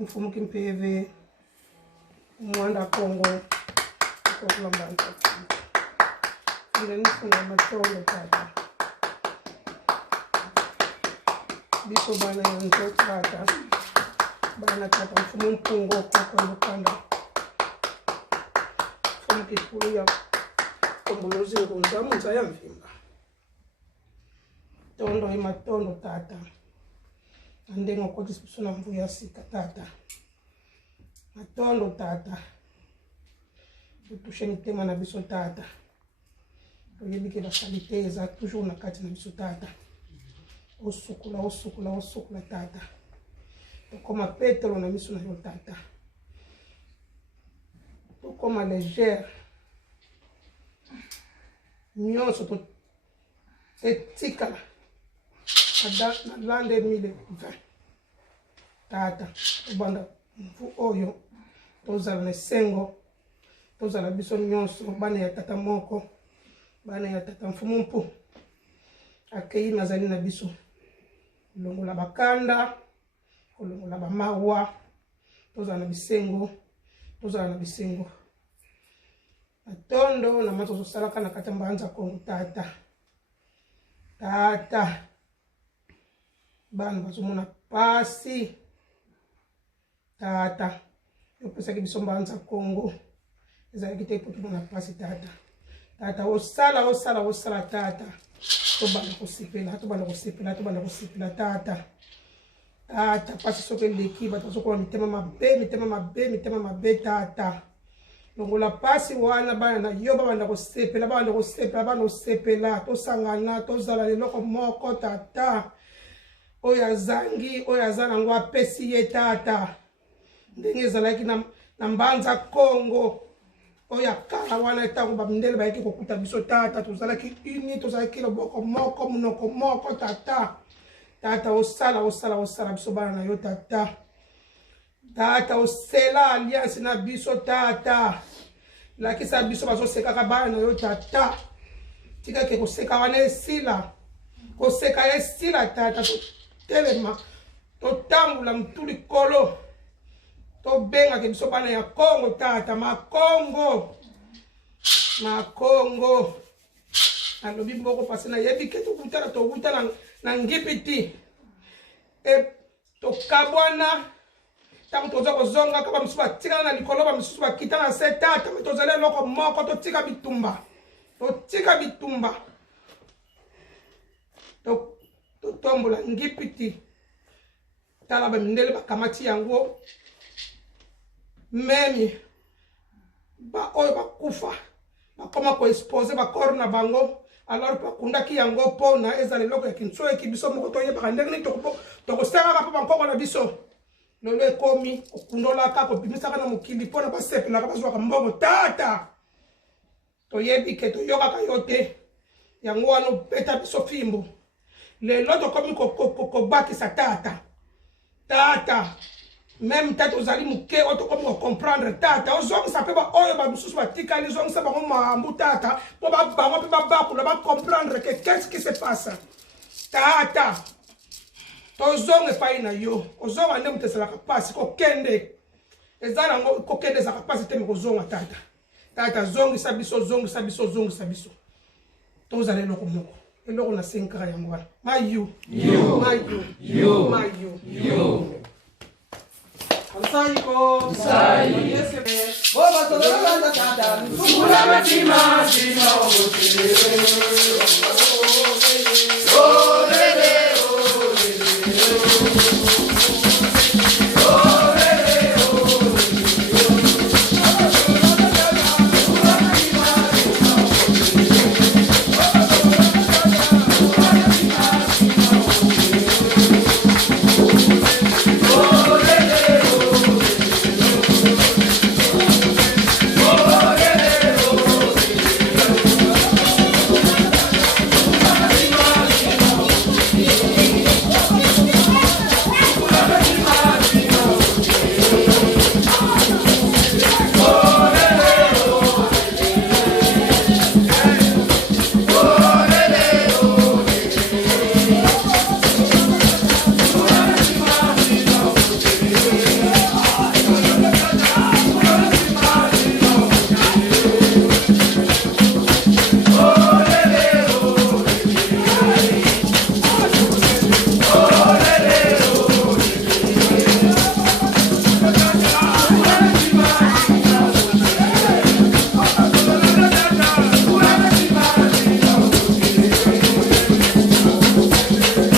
mfumo kimpeve mwanda Kongo kokulambanta ndenifunga matolo tata biso bana yanzo tata bana tata mfumo mpungo kwa lukanda mfumo kikulu ya kombolozi ngunza munza ya mvimba tondo imatondo tata andengo koti sipusuna mvuya sika tata matondo tata tutusheni tema na biso tata toyebike basalite eza toujours na kati na biso tata osukula tata tokoma petelo na miso na yo tata tokoma légère nyonso to etikala na l'an 2020 tata tobanda mfu oyo tozala na esengo tozala biso nyonso bana ya tata moko bana ya tata mfumu mpu akei nazali na biso longola bakanda kolongola bamawa tozala na bisengo atondo na mato zosalaka na kati mbanza Kongo tata bana bazomona pasi tata yopesaki biso mbanza Kongo ezalaki te po tomona pasi tata osala tata tobanda kosepela tata pasi soki eleki bato bazokola mitema mabe tata longola pasi wana bana na yo babanda kosepela tosangana tozala leloko moko tata oyo azangi oyo aza nango apesi ye tata ndenge ezalaki na mbanza Kongo oyo akala wana etango bamindele bayaki kokuta biso tata tozalaki uni tozalaki loboko moko munoko moko tata osala biso bana na yo tata osela alliance na biso tata lakisa biso bazosekaka bana na yo tata tikake koseka wana esila koseka esila tata totelema totambula mtu likolo tobengaka biso bana ya Kongo tata makongo alobi mboko pasi nayebi ke tokutana na ngipiti tokabwana tango toza kozonga kaba misusu batikana na likolo bamisusu bakita na se tata me tozali eloko moko totika bitumba totombola ngipiti tala bamindele bakamati yango memi oyo bakufa bakoma koexpose bakoro na bango alors bakundaki yango mpona ezala eloko ya kinso eki biso moko toyebaka ndenge nini tokosalaka mpo bankongo na biso lolo ekomi okundolaka kobimisaka na mokili mpona basepelaka bazwaka mbongo tata toyebi ke toyokaka yo te yango wana obeta biso fimbu lelo tokomi kobakisa tata même tata ozali moke oyo tokomi kocomprendre tata ozongisa mpe baoyo bamisusu batikali ozongisa bango mahambu tata mpo bango mpe babakula bacomprendre ke qu'est-ce qui se passe tata tozonga epai na yo ozonga nde moto ezalaka pasi kokende eza nango kokende ezalaka pasi te me kozonga tata zongisa biso tozala eloko moko eloko na senkaka yango wana mayu Saiko, yesebe, boba tolanda tata, sukula matima, tima,